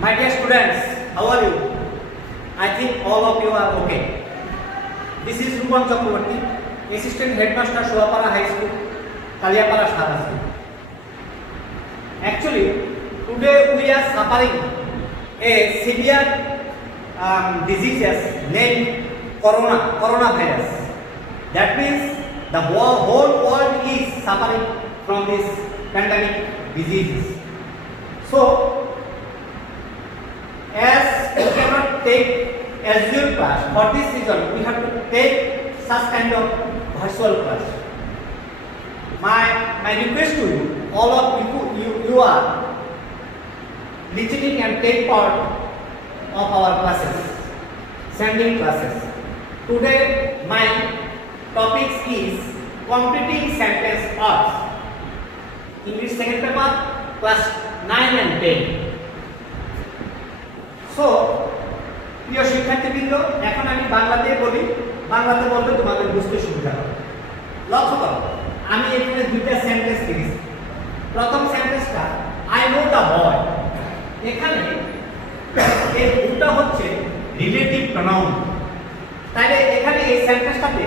My dear students, how are you? I think all of you are okay. This is Rupam Chakraborty, Assistant Headmaster, Shuapara High School, Kaliapara, Saraswati. Actually, today we are suffering a severe disease named coronavirus. That means the whole world is suffering from this pandemic diseases. So, as we cannot take usual class, for this reason we have to take such kind of virtual class. My request to you, all of you are listening and take part of our classes, sending classes. Today my topic is completing sentence parts. English second paper, class 9 and 10. So প্রিয় শিক্ষার্থীবৃন্দ, এখন আমি বাংলাতে বলি, বাংলাতে বললে তোমাদের বুঝতে সুবিধা হবে। লক্ষ্য করো, আমি এখানে দুইটা সেন্টেন্স দিয়েছি। প্রথম সেন্টেন্সটা আই নো দ্য বয়, এখানে এই দুটো হচ্ছে রিলেটিভ প্রনাউন। তাহলে এখানে এই সেন্টেন্সটাতে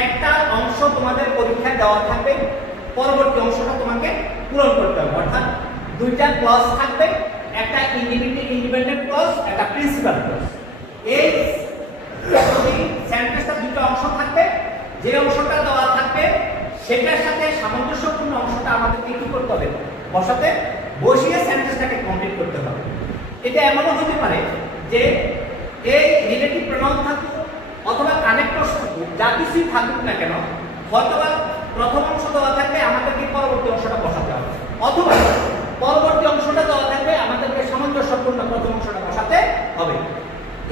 একটা অংশ তোমাদের পরীক্ষায় দেওয়া থাকবে, পরবর্তী অংশটা তোমাকে পূরণ করতে হবে। অর্থাৎ দুইটা ক্লজ থাকবে, একটা ইন্ডিপেন্ডেন্ট ক্লজ, একটা প্রিন্সিপাল ক্লজ। এই সেন্টেন্সটা দুটো অংশ থাকবে, যে অংশটা দেওয়া থাকবে সেটার সাথে সামঞ্জস্যপূর্ণ অংশটা আমাদেরকে কি করতে হবে, বসাতে বসিয়ে সেন্টেন্সটাকে কমপ্লিট করতে হবে। এটা এমনও হতে পারে যে এই রিলেটিভ প্রনাউন থাকুক অথবা কানেক্টরস থাকুক, যা কিছুই থাকুক না কেন, হয়তোবা প্রথম অংশ দেওয়া থাকবে, আমাদেরকে পরবর্তী অংশটা বসাতে হবে, অথবা পরবর্তী অংশটা দেওয়া থাকবে, আমাদেরকে সামঞ্জস্যপূর্ণ প্রথম অংশটা বসাতে হবে।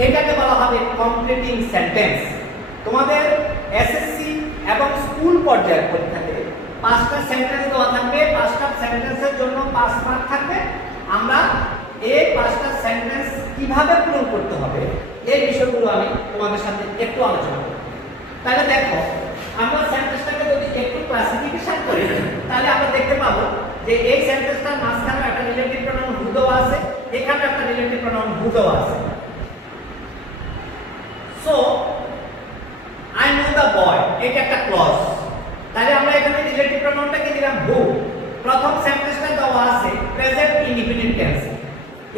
এটাকে বলা হবে কমপ্লিটিং সেন্টেন্স। তোমাদের এসএসসি এবং স্কুল পর্যায়ের পরীক্ষাতে 5টা সেন্টেন্স দেওয়া থাকবে, 5টা সেন্টেন্সের জন্য 5 মার্ক থাকবে। আমরা এই 5টা সেন্টেন্স কিভাবে পূরণ করতে হবে এই বিষয়গুলো আমি তোমাদের সাথে একটু আলোচনা করব। তাহলে দেখো, আমরা সেন্টেন্সটাকে যদি একটু ক্লাসিফিকেশন করি তাহলে আমরা দেখতে পাবো যে এই সেন্টেন্সটার মাঝখানে একটা রিলেটিভ প্রনাউন হু দেওয়া আছে, এখানে একটা রিলেটিভ প্রনাউন হু দেওয়া আছে। So I know the boy, এটা একটা ক্লজ। তাহলে আমরা এখানে রিলেটিভ প্রনাউনটাকে দিলাম হু। প্রথম সেন্টেন্সটা দেওয়া আছে প্রেজেন্ট ইনডিপেন্ডেন্ট টেন্স,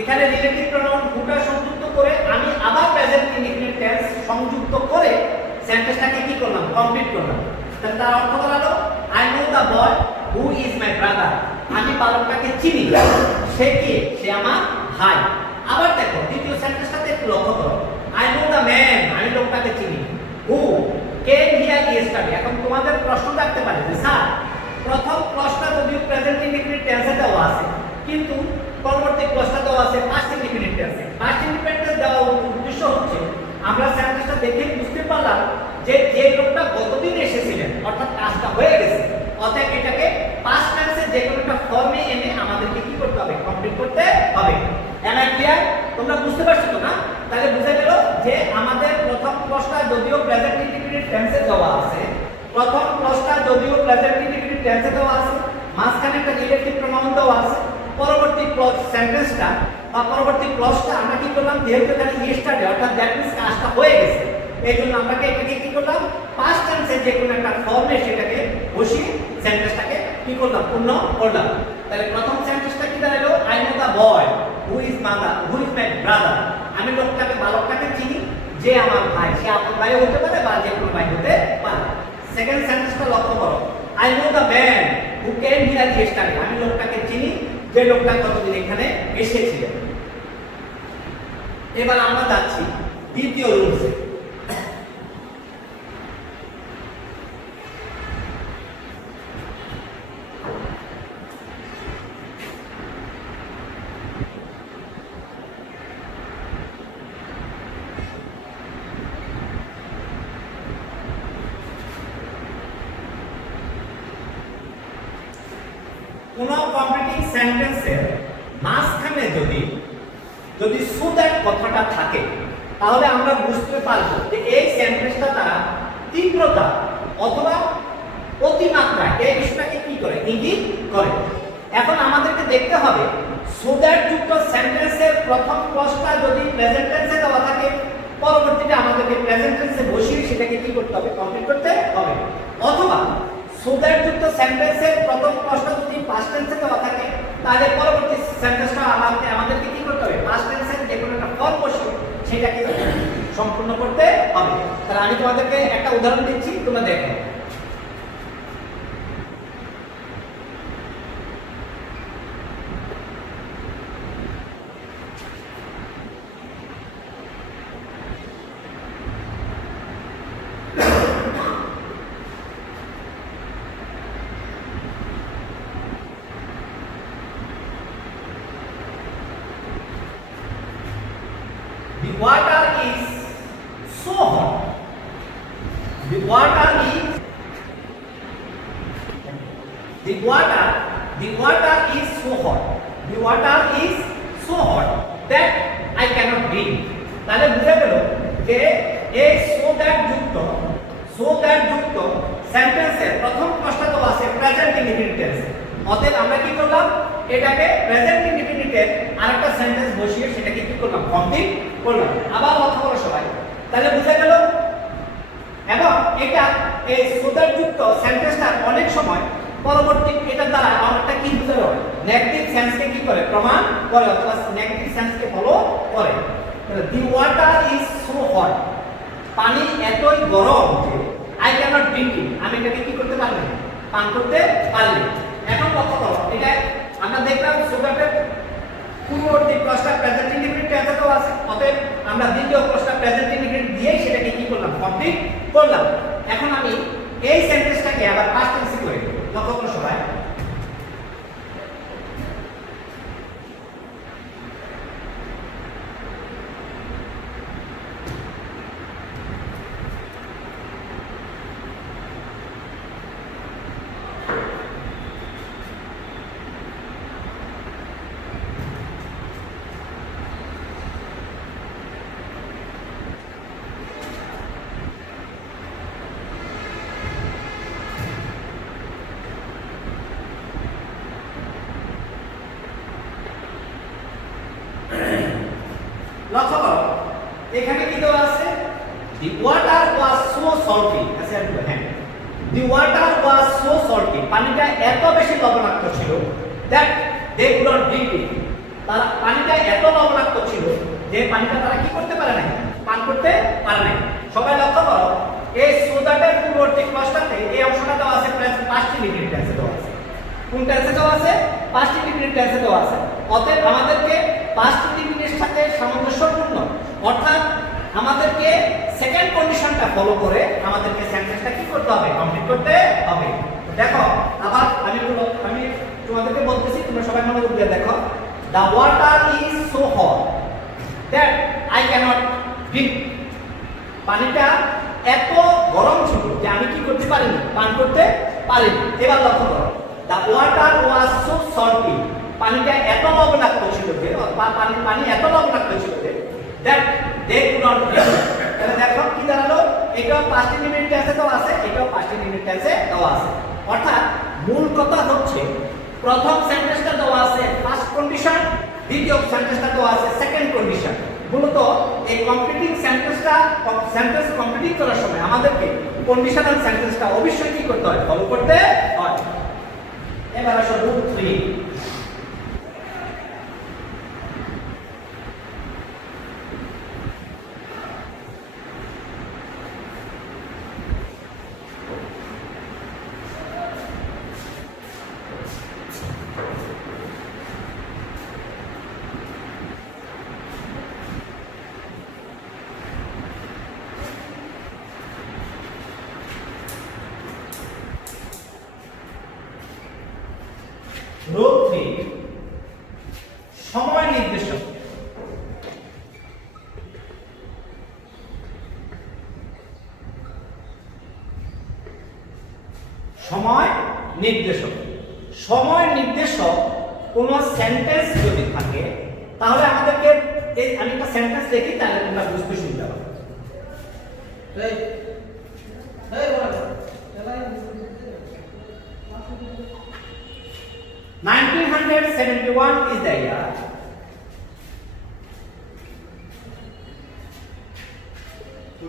এখানে রিলেটিভ প্রনাউন হুটা সংযুক্ত করে আমি আবার প্রেজেন্ট ইনডিপেন্ডেন্ট টেন্স সংযুক্ত করে সেন্টেন্সটাকে কি করলাম, কমপ্লিট করলাম। তার অর্থ হলো I know the boy who is my brother, আমি বালকটাকে চিনি, সে কি, সে আমার ভাই। আবার দেখো দ্বিতীয় সেন্টেন্সটাতে একটু লক্ষ্য করো, আই নো দ্য ম্যান, আমি লোকটাকে চিনি, হু কেম হিয়ার ইয়েস্টারডে। এখন তোমাদের প্রশ্ন থাকতে পারে যে স্যার, প্রথম ক্লজটা যদিও প্রেজেন্ট ইনডিপেন্ডেন্ট টেন্সে দেওয়া আছে, কিন্তু পরবর্তী ক্লজটা দেওয়া আছে পাস্ট ইনডিপেন্ডেন্ট টেন্সে। পাস্ট ইনডিপেন্ডেন্ট দেওয়ার উদ্দেশ্য হচ্ছে আমরা সেন্টেন্সটা দেখে বুঝতে পারলাম যে যে লোকটা গতদিন এসেছিলেন, অর্থাৎ কাজটা হয়ে গেছে, অতএব এটাকে পাস্ট টেন্সে যে কোনো একটা ফর্মে এনে আমাদেরকে কি করতে হবে, কমপ্লিট করতে হবে। Am I clear? তোমরা বুঝতে পারছো তো না? তাহলে বুঝে গেল যে আমাদের প্রথম ক্লজটা যদিও প্রেজেন্ট ইনডিপেন্ডেন্ট টেন্সে দেওয়া আছে, প্রথম ক্লজটা যদিও প্রেজেন্ট ইনডিপেন্ডেন্ট টেন্সে দেওয়া আছে, মাঝখানে একটা রিলেটিভ প্রনাউন দেওয়া আছে, পরবর্তী ক্লজ সেন্টেন্সটা বা পরবর্তী ক্লজটা আমরা কি করলাম, যেহেতু এখানে ইয়েস্টারডে অর্থাৎ দ্যাট মিন্স কাজটা হয়ে গেছে, এই জন্য আমরা এটাকে কি করলাম, পাস্ট টেন্সে যে কোনো একটা ফর্মে সেটাকে বসিয়ে সেন্টেন্সটাকে কি করলাম, পূর্ণ করলাম। তাহলে প্রথম সেন্টেন্সটা কি দাঁড়ালো, I know the boy who is my brother, আমি লোকটাকে বালকটাকে চিনি, যে আমার ভাই, সে আপনার ভাই হতে পারে বা যে কোনো ভাই হতে পারে। সেকেন্ড সেন্টেন্সটা লক্ষ্য করো, I know the man who came here yesterday, আমি লোকটাকে চিনি, যে লোকটা কতদিন এখানে এসেছিলেন। এবার আমরা যাচ্ছি দ্বিতীয় রুলসে। কোন কমপ্লিটিং সেন্টেন্সের মাঝখানে যদি সো দ্যাট কথাটা থাকে তাহলে আমরা বুঝতে পারবো যে এই সেন্টেন্সটা তারা তীব্রতা অথবা অতিমাত্রা এই বিষয়টাকে কি করে, ইঙ্গিত করে। এখন আমাদেরকে দেখতে হবে সো দ্যাট যুক্ত সেন্টেন্সের প্রথম ক্লজটা যদি প্রেজেন্ট টেন্সে দেওয়া থাকে, পরবর্তীতে আমাদেরকে প্রেজেন্ট টেন্সে বসিয়ে সেটাকে কি করতে হবে, কমপ্লিট করতে হবে। অথবা সো দ্যাট যুক্ত সেন্টেন্সের প্রথম ক্লজটা যদি পাস্ট টেন্সে দেওয়া থাকে, তাহলে পরবর্তী সেন্টেন্সটা আমাদেরকে কি করতে হবে, পাস্ট টেন্সের যে কোনো একটা ফর্ম বসিয়ে সেটাকে সম্পূর্ণ করতে হবে। তাহলে আমি তোমাদেরকে একটা উদাহরণ দিচ্ছি, তোমরা দেখো। The water is so hot. The water is the water is so hot. The water is so hot that I cannot drink. তাহলে বুঝা গেল যে এই so that যুক্ত সেন্টেন্সের প্রথম প্রশ্ন তো আছে প্রেজেন্ট ইনডিফিনিট টেন্স। অতএব আমরা কি করলাম, এটাকে প্রেজেন্ট ইনডিফিনিটের আরেকটা সেন্টেন্স বসিয়ে সেটাকে কি করলাম, কমপ্লিট করলাম। আবার লক্ষ্য করো সবাই, তাহলে বুঝা গেল। এবং এটা এই সুদার যুক্ত সেন্টেন্সটা অনেক সময় পরবর্তী এটার দ্বারা আমারটা কি বোঝানো হয়, নেগেটিভ সেন্সকে কি করে, প্রমাণ করে অথবা নেগেটিভ সেন্সকে ফলো করে। The water is so hot, পানি এতই গরম যে আই ক্যানট ড্রিঙ্ক ইট, আমি এটাকে কি করতে পারি না, পান করতে পারি না। এখন লক্ষ্য করো, এটা আমরা দেখলাম সুগারের পূর্ববর্তী ক্লজটা প্রেজেন্ট ইনডিফিনিট টেন্সে তো আছে। অতএব আমরা দ্বিতীয় ক্লজটা প্রেজেন্ট ইনডিফিনিট দিয়ে সেটাকে কি করলাম, কমপ্লিট করলাম। এখন আমি এই সেন্টেন্সটাকে আবার পাস্ট টেন্সে করে দেব। লক্ষ্য করো সবাই, লক্ষ্য করো এখানে কি দেওয়া আছে, the water was so salty। আচ্ছা হ্যাঁ, the water was so salty, পানিটা এত বেশি লবণাক্ত ছিল that they could not drink it, তারা পানিটা এত লবণাক্ত ছিল যে পানিটা তারা কি করতে পারে না, পান করতে পারে না। সবাই লক্ষ্য করো, এই সোদাটের পূর্ববর্তী ক্লজটাতে এই অংশটা দেওয়া আছে পাস্ট ইনডিফিনিট টেন্সে দেওয়া আছে। কোন টেন্সে দেওয়া আছে, পাস্ট ইনডিফিনিট টেন্সে দেওয়া আছে। অতএব আমাদেরকে পাস্ট ইনডিফিনিটের সাথে সামঞ্জস্যপূর্ণ, অর্থাৎ আমাদেরকে সেকেন্ড কন্ডিশনটা ফলো করে আমাদেরকে সেন্টেন্সটা কি করতে হবে, কমপ্লিট করতে হবে। দেখো আবার আমি তোমাদেরকে বলতেছি, তোমরা সবাই মনোযোগ দিয়ে দেখো। The water is so hot that I cannot drink। পানিটা এত গরম ছিল যে আমি কি করতে পারিনি, পান করতে পারিনি। এবার লক্ষ্য করো, the water was so salty, পানিটা এত লবণাক্ত ছিল যে পানি এত লবণাক্ত ছিল যে that they could not drink। তাহলে দেখো কি দাঁড়ালো, এটাও পাস্ট ইনডিফিনিট টেন্সে দেওয়া আছে, এটাও পাস্ট ইনডিফিনিট টেন্সে দেওয়া আছে। অর্থাৎ মূল কথা হচ্ছে প্রথম সেন্টেন্সটা দেওয়া আছে ফার্স্ট কন্ডিশন, দ্বিতীয় সেন্টেন্সটা দেওয়া আছে সেকেন্ড কন্ডিশন। মূলত এই কমপ্লিটিং সেন্টেন্স কমপ্লিটিং করার সময় আমাদেরকে কন্ডিশনাল সেন্টেন্সটা অবশ্যই কি করতে হয়, ফলো করতে হয়। এবার আসো রুট 3। রুট 3 সময় নির্দেশক। সময় নির্দেশক, সময় নির্দেশক কোন সেন্টেন্স যদি থাকে তাহলে আমাদেরকে আমি একটা সেন্টেন্স দেখি, তাহলে তোমরা বুঝতে সুবিধা হবে। 1971 is the year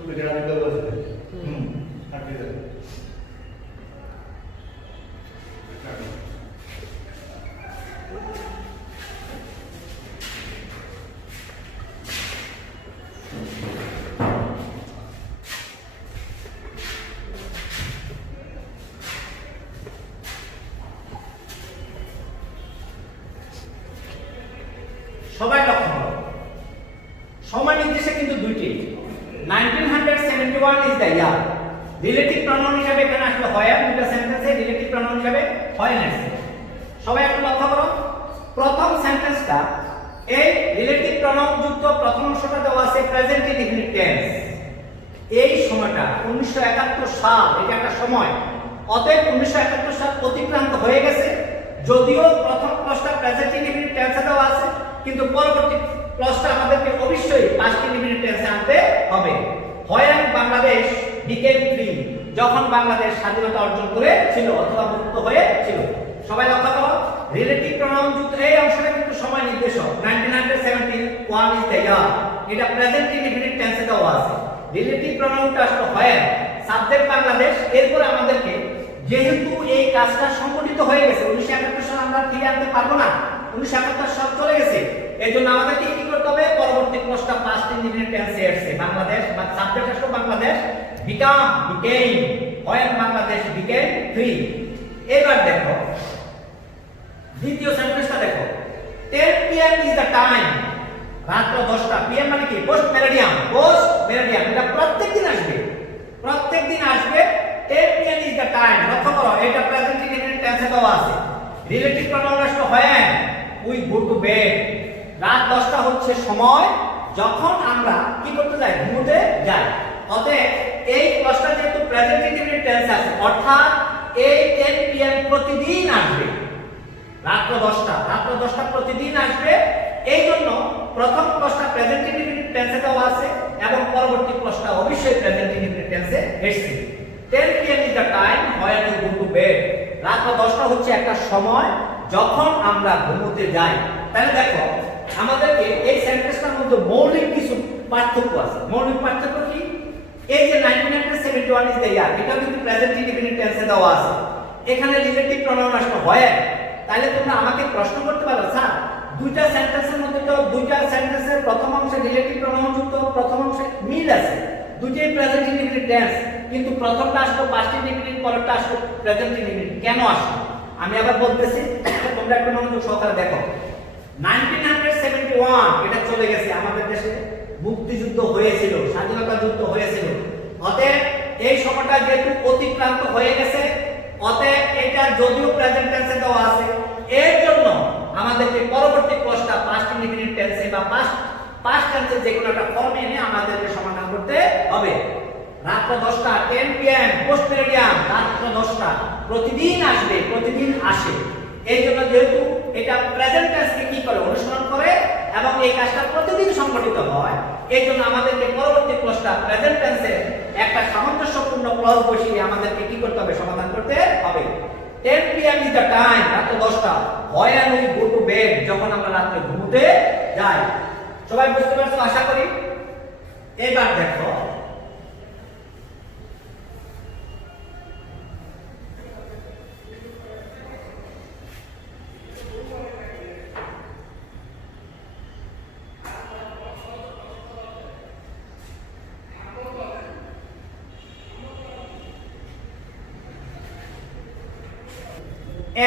সবাই লক্ষ্য করো, সময় নির্দেশে কিন্তু দুইটি। 1971 is the year. Relative pronoun হিসেবে এখানে আসলে হয়, দুটো সেন্টেন্সে রিলেটিভ প্রনাউন হিসেবে হয় না। সবাই একটু লক্ষ্য করো, প্রথম সেন্টেন্সটা এই রিলেটিভ প্রনাউন যুক্ত প্রথম অংশটা দেওয়া আছে প্রেজেন্ট ইনডিফিনিট টেন্স। এই সময়টা 1971 সাল, এটা একটা সময়। অতএব 1971 সাল অতিক্রান্ত হয়ে গেছে। যদিও প্রথম ক্লজটা প্রেজেন্ট ইনডিফিনিট টেন্সে দেওয়া আছে, কিন্তু পরবর্তী ক্লজটা আমাদেরকে অবশ্যই পাস্ট ইনডিফিনিট টেন্সে আনতে হবে। হোয়েন বাংলাদেশ বিকেম ফ্রি, যখন বাংলাদেশ স্বাধীনতা অর্জন করেছিল অথবা মুক্ত হয়েছিল। সবাই লক্ষ্য করো, রিলেটিভ প্রনাউন যুক্ত এই অংশটা কিন্তু সময় নির্দেশক। 1971 ইজ দ্য ইয়ার, এটা প্রেজেন্ট ইনডিফিনিট টেন্সে দেওয়া আছে। রিলেটিভ প্রনাউনটা আসলে হোয়েন, সাবজেক্ট বাংলাদেশ। এরপর আমাদেরকে যেহেতু এই কাজটা সংগঠিত হয়ে গেছে, 1971 সাল আমরা ফিরে আনতে পারবো না, 1971 সাল চলে গেছে। এজন্য আমাদেরকে কি করতে হবে, পরবর্তী ক্লজটা পাস্ট ইনডিফিনিট টেন্সে আসছে। বাংলাদেশ বা সাবজেক্ট আসলে Bangladesh, become became, when Bangladesh became free. এবার দেখো দ্বিতীয় সেন্টেন্সটা দেখো, 10 pm ইজ দ্য টাইম। রাত 10টা, পিএম মানে কি, পোস্ট মেরিডিয়াম। পোস্ট মেরিডিয়াম এটা প্রত্যেকদিন আসবে, প্রত্যেকদিন আসবে। 10 pm ইজ দ্য টাইম। লক্ষ্য করো, এটা প্রেজেন্ট ইনডিফিনিট টেন্সে দেওয়া আছে। রিলেটিভ প্রনাউন আসলে when we go to bed. রাত 10টা হচ্ছে সময় যখন আমরা কি করতে যাই, ঘুমোতে যাই। অতএব এই ক্লজটা যেহেতু প্রেজেন্ট ইনডিফিনিট টেন্সে আছে, অর্থাৎ এই 10 pm প্রতিদিন আসবে। রাত 10টা প্রতিদিন আসবে। এই জন্য প্রথম ক্লজটা প্রেজেন্ট ইনডিফিনিট টেন্সে দেওয়া আছে এবং পরবর্তী ক্লজটা অবশ্যই প্রেজেন্ট ইনডিফিনিট টেন্সে এসেছে। 10 pm is the time when you go to bed. রাত 10টা হচ্ছে একটা সময় যখন আমরা ঘুমোতে যাই। তাহলে দেখো আমাদেরকে এই সেন্টেন্সটার মধ্যে মৌলিক কিছু পার্থক্য আছে। মৌলিক পার্থক্য কি, এই যে 1971 ইজ দ্য ইয়ার, এটা কিন্তু প্রেজেন্ট ইনডিফিনিট টেন্সে দেওয়া আছে। এখানে রিলেটিভ প্রনাউন আসলে হয়। তাহলে তোমরা আমাকে প্রশ্ন করতে পারো, স্যার দুইটা সেন্টেন্সের মধ্যে তো দুইটা সেন্টেন্সের প্রথম অংশে রিলেটিভ প্রনাউন যুক্ত, প্রথম অংশে মিল আছে, দুইটাই প্রেজেন্ট ইনডিফিনিট টেন্স, কিন্তু প্রথমটা আসলো পাস্ট ইনডিফিনিট, পরেরটা আসলো প্রেজেন্ট ইনডিফিনিট, কেন আসলো? আমি আবার বলতেছি, তোমরা একটু মনোযোগ সহকারে দেখো। 1971 এটা চলে গেছে, আমাদের দেশে মুক্তিযুদ্ধ হয়েছিল, স্বাধীনতা যুদ্ধ হয়েছিল। অতএব এই সময়টা যেহেতু অতিক্রান্ত হয়ে গেছে, অতএব এটা যদিও প্রেজেন্ট টেন্সে দেওয়া আছে, এর জন্য আমাদেরকে পরবর্তী ক্লজটা পাস্ট ইনডিফিনিট টেন্সে বা পাস্ট টেন্সে যে কোনো একটা ফর্মে এনে আমাদেরকে সমাধান করতে হবে। রাত 10টা, 10 pm পোস্ট মেরিডিয়াম, রাত 10টা প্রতিদিন আসবে, প্রতিদিন আসে। এই জন্য যেহেতু এটা প্রেজেন্ট টেন্সকে কি করে, অনুসরণ করে এবং এই কাজটা প্রতিদিন সংঘটিত হয়, এই জন্য আমাদেরকে পরবর্তী ক্লজটা প্রেজেন্ট টেন্সে একটা সামঞ্জস্যপূর্ণ ক্লজ বসিয়ে আমাদেরকে কি করতে হবে, সমাধান করতে হবে। 10 pm ইজ দ্য টাইম, রাত 10টা, when we go to bed, যখন আমরা রাতে ঘুমোতে যাই। সবাই বুঝতে পারছো আশা করি। এবার দেখো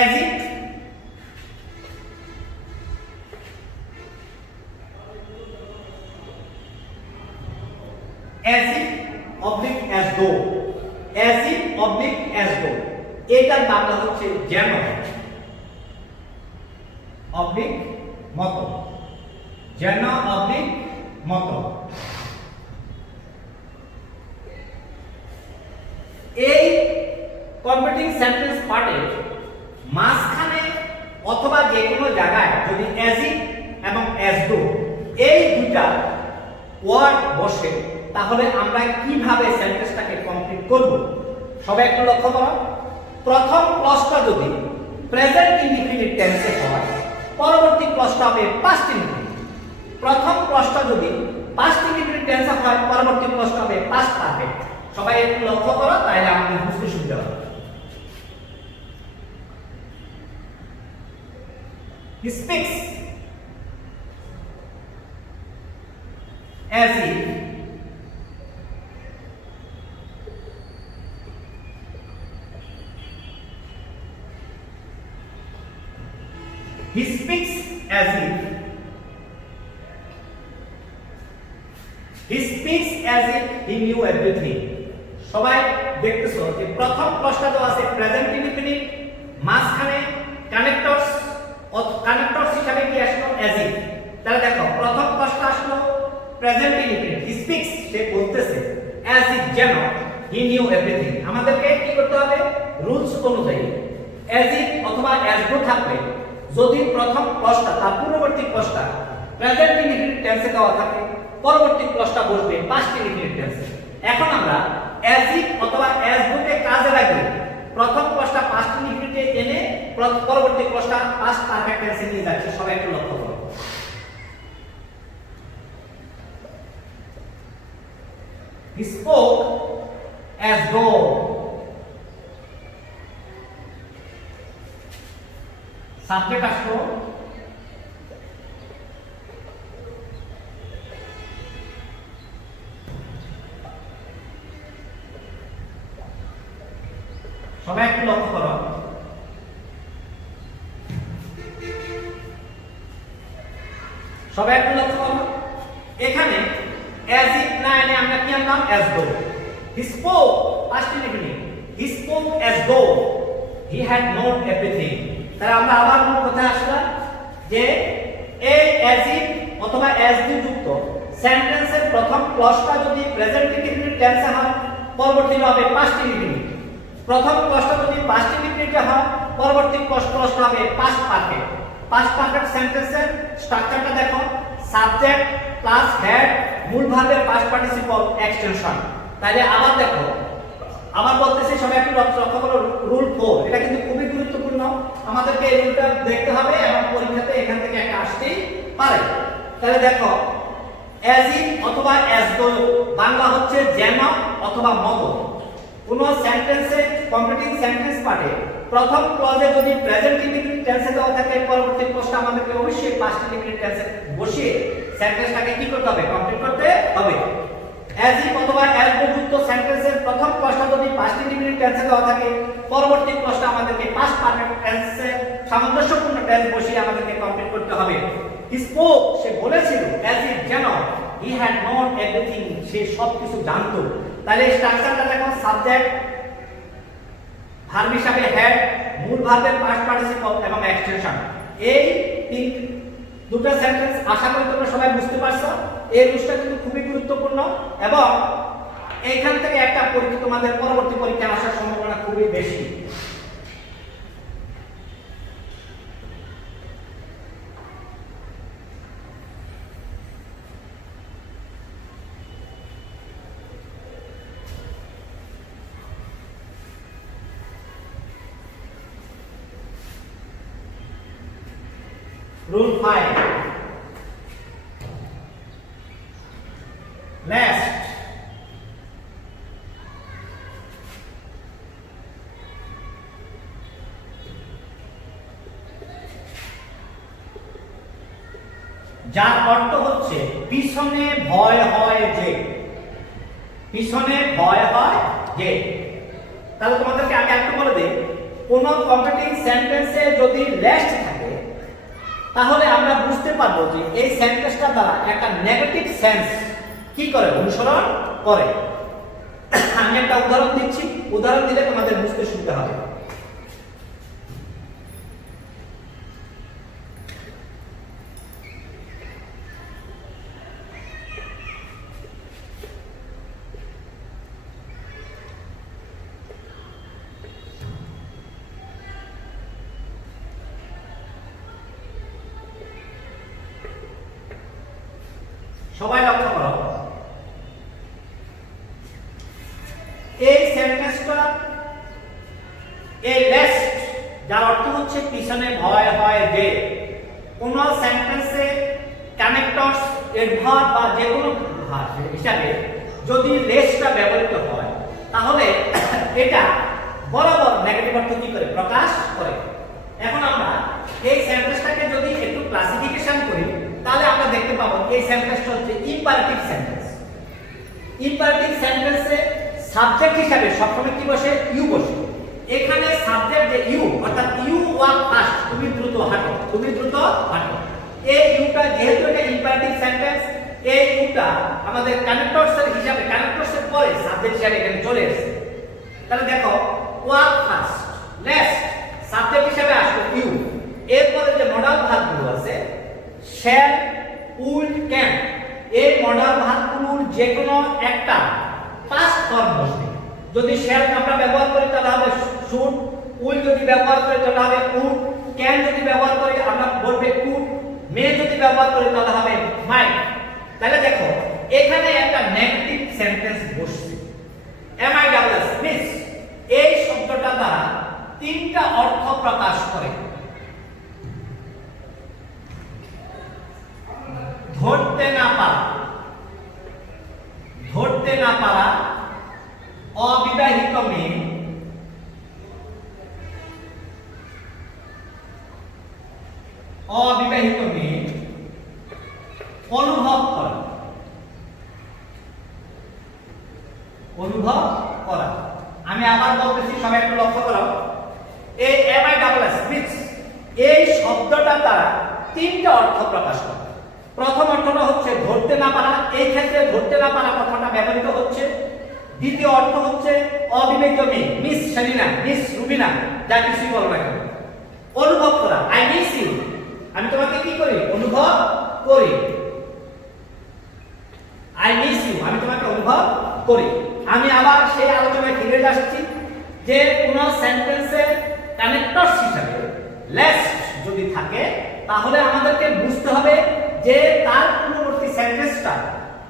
as it, as if oblique as though, as if oblique as though, এটার বাংলা হচ্ছে যেন, অবলিক মতো, যেন অবলিক মতো। এই কম্পিটিং সেন্টেন্স পার্টে মাঝখানে অথবা যে কোনো জায়গায় যদি as if এবং as though এই দুটা ওয়ার্ড বসে, তাহলে আমরা কিভাবে সেন্টেন্সটাকে কমপ্লিট করব? সবাই একটু লক্ষ্য করো। প্রথম ক্লজটা যদি প্রেজেন্ট ইনডিফিনিট টেন্সে হয়, পরবর্তী ক্লজটা হবে পাস্ট ইনডিফিনিট। প্রথম ক্লজটা যদি পাস্ট ইনডিফিনিট টেন্স হয় পরবর্তী ক্লজটা হবে পাস্ট পারফেক্ট। সবাই একটু লক্ষ্য করো, তাহলে আমাদের বুঝতে সুবিধা হবে। He speaks as if he speaks as if he speaks as if he knew everything। সবাই দেখতেছো যে প্রথম ক্লজটা তো আছে প্রেজেন্ট ইনডিফিনিট, মাঝখানে কানেক্টরস হিসাবে কি আসলো as if। তাহলে দেখো প্রথম ক্লজটা আসলো প্রেজেন্ট ইনডিফিনিট, he speaks সে বলতেছে, as if যেন he knew everything। আমাদেরকে কি করতে হবে রুলস অনুযায়ী as if অথবা as though থাকলে যদি প্রথম ক্লজটা তার পূর্ববর্তী ক্লজটা প্রেজেন্ট ইনডিফিনিট টেন্সে দেওয়া থাকে, পরবর্তী ক্লজটা বসবে পাস্ট ইনডিফিনিট টেন্সে। এখন আমরা as if অথবা as though কে কাজে লাগিয়ে প্রথম ক্লজটা পাস্ট ইনডিফিনিটে এনে পরবর্তী ক্লজটা পাস্ট পারফেক্ট টেন্সে নিয়ে যাচ্ছে। সবাই একটু লক্ষ্য করো। He spoke as though subject আসলো সবাই একটু লক্ষ্য করো। সবাই একটু লক্ষ্য করো, এখানে as if না এনে আমরা কি আনলাম as though। he spoke past indefinite, he spoke as though he had known everything। তাহলে আমরা আবার মূল কথা আসলাম যে এই as if অথবা as though যুক্ত সেন্টেন্সের প্রথম ক্লজটা যদি প্রেজেন্ট ইনডিফিনিট টেন্সে হয়, পরবর্তীতে হবে পাস্ট ইনডিফিনিট। প্রথম ক্লজটা যদি পাস্ট ইনডিফিনিটে হয়, পরবর্তী ক্লজটা হবে পাস্ট পারফেক্ট। পাস্ট পারফেক্ট সেন্টেন্সের স্ট্রাকচারটা দেখো, সাবজেক্ট প্লাস হেড, মূল ভার্বের পাস্ট পার্টিসিপল এক্সটেনশন। তাহলে আবার দেখো, আবার বলতেছি সবাই একটু লক্ষ্য করো রুল 4, এটা কিন্তু খুবই গুরুত্বপূর্ণ, আমাদেরকে এই রুলটা দেখতে হবে এবং পরীক্ষাতে এখান থেকে একটা আসতেই পারে। তাহলে দেখো as if অথবা as though বাংলা হচ্ছে যেন অথবা মতো। কোন সেন্টেন্সে কমপ্লিটিং সেন্টেন্স পার্টে প্রথম ক্লজে যদি প্রেজেন্ট ইনডিফিনিট টেন্সে দেওয়া থাকে, পরবর্তী ক্লজটা আমাদেরকে অবশ্যই পাস্ট ইনডিফিনিট টেন্সে বসিয়ে সেন্টেন্সটাকে কি করতে হবে কমপ্লিট করতে হবে। as if অথবা as though যুক্ত সেন্টেন্সের প্রথম ক্লজটা যদি পাস্ট ইনডিফিনিট টেন্সে দেওয়া থাকে, পরবর্তী ক্লজটা আমাদেরকে পাস্ট পারফেক্ট টেন্সে সামঞ্জস্যপূর্ণ টেন্স বসিয়ে আমাদেরকে কমপ্লিট করতে হবে। he spoke সে বলেছিল, as if যেন he had known everything সে সবকিছু জানতো। তাহলে স্ট্রাকচারটা দেখো, সাবজেক্ট ভার্ব হিসাবে হেড, মূল ভার্বের পাস্ট পার্টিসিপল এবং এক্সটেনশন। এই দুটো সেন্টেন্স আশা করি তোমরা সবাই বুঝতে পারছো। এই রুলসটা কিন্তু খুবই গুরুত্বপূর্ণ এবং এইখান থেকে একটা পরীক্ষা তোমাদের পরবর্তী পরীক্ষায় আসার সম্ভাবনা খুবই বেশি। Rule 5. Last. যার অর্থ হচ্ছে পিছনে ভয় হয় যে, পিছনে ভয় হয় যে। তাহলে তোমাদেরকে আমি একটু বলে দিই, কোন কমপ্লিটিং সেন্টেন্সে যদি লেস্ট থাকে তাহলে আমরা বুঝতে পারবো যে এই সেন্টেন্সটা দ্বারা একটা নেগেটিভ সেন্স কি করে অনুসরণ করে। আমি একটা উদাহরণ দিচ্ছি, উদাহরণ দিলে তোমাদের বুঝতে সুবিধা হবে। সবাই লক্ষ্য করো, এই সেন্টেন্সটা এই লেস্ট যার অর্থ হচ্ছে পিছনে ভয় হয় যে, কোন সেন্টেন্সে কানেক্টরস অ্যাডভার্ব বা যে কোনো ভার্ব হিসাবে যদি লেসটা ব্যবহৃত হয় তাহলে এটা বরাবর নেগেটিভ অর্থ কি করে প্রকাশ করে। এখন আমরা এই সেন্টেন্সটাকে যদি একটু ক্লাসিফিকেশন করি তাহলে আমরা দেখতে পাবো এই সেন্টেন্সটা হচ্ছে ইম্পারেটিভ সেন্টেন্স। ইম্পারেটিভ সেন্টেন্সে সাবজেক্ট হিসাবে সবসময় কি বসে? ইউ বসে। এখানে সাবজেক্ট যে ইউ অর্থাৎ ইউ ওয়াক ফাস্ট, তুমি দ্রুত হাঁটো, তুমি দ্রুত হাঁটো। এই ইউটা যেহেতু এটা ইম্পারেটিভ সেন্টেন্স, এই ইউটা আমাদের কানেক্টরসের হিসাবে কানেক্টরসের পরে সাবজেক্ট হিসাবে এখানে চলে এসেছে। তাহলে দেখো ওয়াক ফাস্ট নেক্সট সাবজেক্ট হিসাবে আসলো ইউ। এরপরে যে মডাল ভার্বগুলো আছে শ্যাল, উইল, ক্যান, এই মডাল ভার্বগুলোর যে কোনো একটা পাস্ট ফর্ম বসবে। যদি শ্যাল আমরা ব্যবহার করি তাহলে হবে শুড, উইল যদি ব্যবহার করি তাহলে হবে উড, ক্যান যদি ব্যবহার করি আমরা বলবে কুড, মে যদি ব্যবহার করি তাহলে হবে মাইট। তাহলে দেখো এখানে একটা নেগেটিভ সেন্টেন্স বসছে। M I double S miss এই শব্দটা দ্বারা তিনটা অর্থ প্রকাশ করে। ধরতে না পারা, ধরতে না পারা, অবিবাহিত মেয়ে, অবিবাহিত মেয়ে, অনুভব করা, অনুভব করা। আমি আবার বলতেছি, সবাই একটু লক্ষ্য করো। এই M I double S miss এই শব্দটা দ্বারা তিনটা অর্থ প্রকাশ করে। প্রথম অর্থটা হচ্ছে ধরতে না পারা, এই ক্ষেত্রে ধরতে না পারা কথাটা ব্যবহৃত হচ্ছে। দ্বিতীয় অর্থ হচ্ছে অবিবাহিত মেয়ে, মিস শালিনা, মিস রুবিনা, যা কিছুই বলো না কেন। অনুভব করা, আই মিস ইউ, আমি তোমাকে কি করি? অনুভব করি। আই মিস ইউ, আমি তোমাকে অনুভব করি। আমি আবার সেই আলোচনায় ফিরে আসছি যে কোন সেন্টেন্সে কানেক্টরস হিসাবে লেস যদি থাকে তাহলে আমাদেরকে বুঝতে হবে যে তার পূর্ববর্তী সেন্টেন্সটা,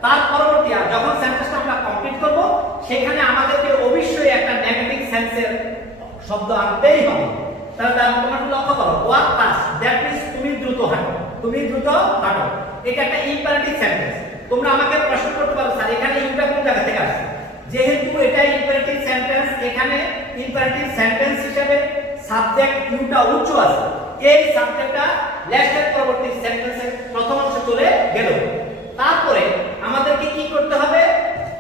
তার পরবর্তী যখন সেন্টেন্সটা আমরা কমপ্লিট করব সেখানে আমাদেরকে অবশ্যই একটা নেগেটিভ সেন্সের শব্দ আনতেই হবে। তাহলে তোমরা লক্ষ্য করো, ওয়াক ফাস্ট দ্যাট মিন্স তুমি দ্রুত হাঁটো, তুমি দ্রুত হাঁটো। এটা একটা ইম্পারেটিভ সেন্টেন্স। তোমরা আমাকে প্রশ্ন করতে পারো স্যার এখানে ইউটা কোন জায়গা থেকে আসছে? যেহেতু এটা ইম্পারেটিভ সেন্টেন্স, এখানে ইম্পারেটিভ সেন্টেন্স হিসেবে সাবজেক্ট ইউটা উচ্চ আছে। এই সাবজেক্টটা লেসের পরবর্তী সেন্টেন্সের প্রথম অংশে চলে গেল। তারপরে আমাদেরকে কি করতে হবে?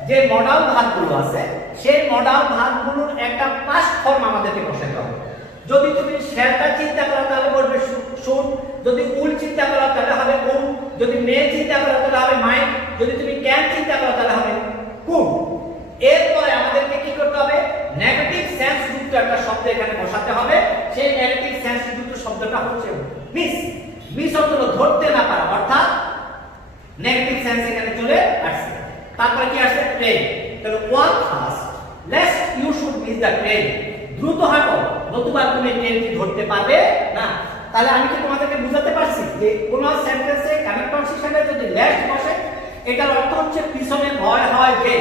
যে মডাল ভার্বগুলো আছে সেই মডাল ভার্বগুলোর একটা পাস্ট ফর্ম আমাদেরকে বসাতে হবে। যদি তুমি শ্যালটা চিন্তা করো তাহলে বলবে শুড, যদি উইল চিন্তা করো তাহলে হবে উড, যদি মে চিন্তা করো তাহলে হবে মাইট, যদি তুমি ক্যান চিন্তা করো তাহলে হবে কুড। এরপরে আমাদেরকে কি করতে হবে? নেগেটিভ সেন্স যুক্ত একটা শব্দ এখানে বসাতে হবে। সেই নেগেটিভ সেন্স যুক্ত শব্দটা হচ্ছে মিস। মিস অর্থ হলো ধরতে না পারা, অর্থাৎ নেগেটিভ সেন্স এখানে চলে আসছে। তারপরে কি আসছে? ট্রেন। তাহলে walk fast lest you should miss the train, দ্রুত হাঁটো নতুবা তুমি ট্রেনটি ধরতে পারবে না। তাহলে আমি কি তোমাদেরকে বুঝাতে পারছি যে কোন সেন্টেন্সে কানেক্টরস হিসেবে যদি লেস্ট বসে এটার অর্থ হচ্ছে পিছনে ভয় হয় যে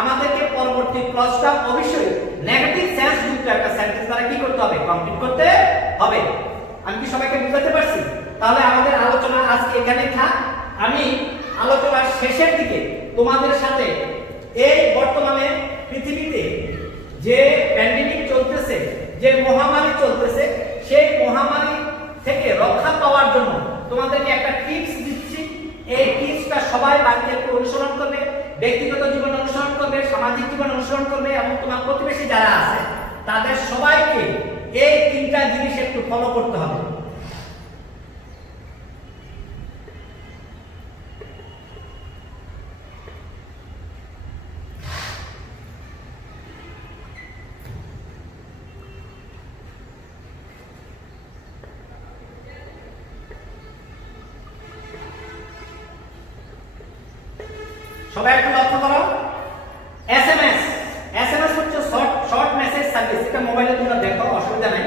আমাদেরকে পরবর্তী ক্লজটা অবশ্যই নেগেটিভ সেন্স যুক্ত একটা সেন্টেন্স দ্বারা কি করতে হবে? কমপ্লিট করতে হবে। আমি কি সবাইকে বুঝাতে পারছি? তাহলে আমাদের আলোচনা আজকে এখানেই থাক। আমি আলোচনার শেষের দিকে তোমাদের সাথে এই বর্তমানে পৃথিবীতে যে প্যান্ডেমিক চলতেছে, যে মহামারী চলতেছে, সেই মহামারী থেকে রক্ষা পাওয়ার জন্য তোমাদেরকে একটা টিপস দিচ্ছি। এই টিপসটা সবাই বাড়িতে একটু অনুসরণ করবে, ব্যক্তিগত জীবন অনুসরণ করবে, সামাজিক জীবন অনুসরণ করবে এবং তোমার প্রতিবেশী যারা আছে তাদের সবাইকে এই তিনটা জিনিস একটু ফলো করতে হবে। সবাই একটু লক্ষ্য করো, এসএমএস। এসএমএস হচ্ছে শর্ট মেসেজ সার্ভিস। এটা মোবাইলে তোমরা দেখো, অসুবিধা নাই,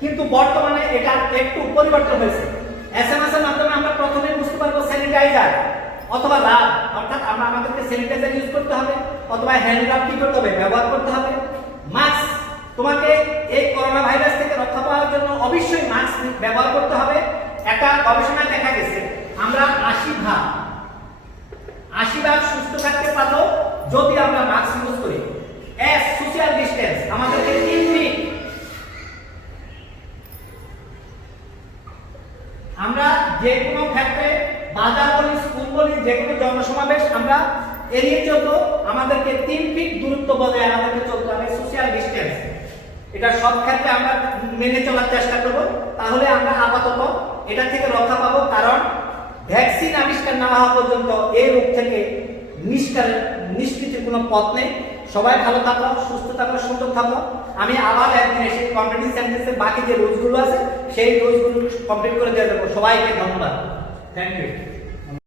কিন্তু বর্তমানে এটা একটু পরিবর্তন হয়েছে। এসএমএস এর মাধ্যমে আমরা প্রথমে বুঝতে পারবো স্যানিটাইজার অথবা রাব, অর্থাৎ আমাদেরকে স্যানিটাইজার ইউজ করতে হবে অথবা হ্যান্ড রাব কি করতে হবে? ব্যবহার করতে হবে। মাস্ক, তোমাকে এই করোনা ভাইরাস থেকে রক্ষা পাওয়ার জন্য অবশ্যই মাস্ক ব্যবহার করতে হবে। একটা গবেষণায় দেখা গেছে আমরা 80 ভাগ 80 ভাগ সুস্থ থাকতে পারবো যদি আমরা মাস্ক ইউজ করি। এস সোশ্যাল ডিসটেন্স, আমাদেরকে 3 ফিট, আমরা যে কোনো ক্ষেত্রে বাজার বলি, স্কুল বলি, যে কোনো জনসমাবেশ আমরা এড়িয়ে চলবো। আমাদেরকে 3 ফিট দূরত্ব বজায় আমাদেরকে চলতে হবে, সোশ্যাল ডিসটেন্স। এটা সব ক্ষেত্রে আমরা মেনে চলার চেষ্টা করব, তাহলে আমরা আপাতত এটা থেকে রক্ষা পাবো। কারণ ভ্যাকসিন আবিষ্কার না হওয়া পর্যন্ত এই রোগ থেকে নিষ্কৃতির কোনো পথ নেই। সবাই ভালো থাকো, সুস্থ থাকো, সুন্দর থাকো। আমি আবার একদিন এসে কমিউনিটি সেন্টেন্সের বাকি যে রুলসগুলো আছে সেই রুলসগুলো কমপ্লিট করে দিয়ে দেবো। সবাইকে ধন্যবাদ, থ্যাংক ইউ।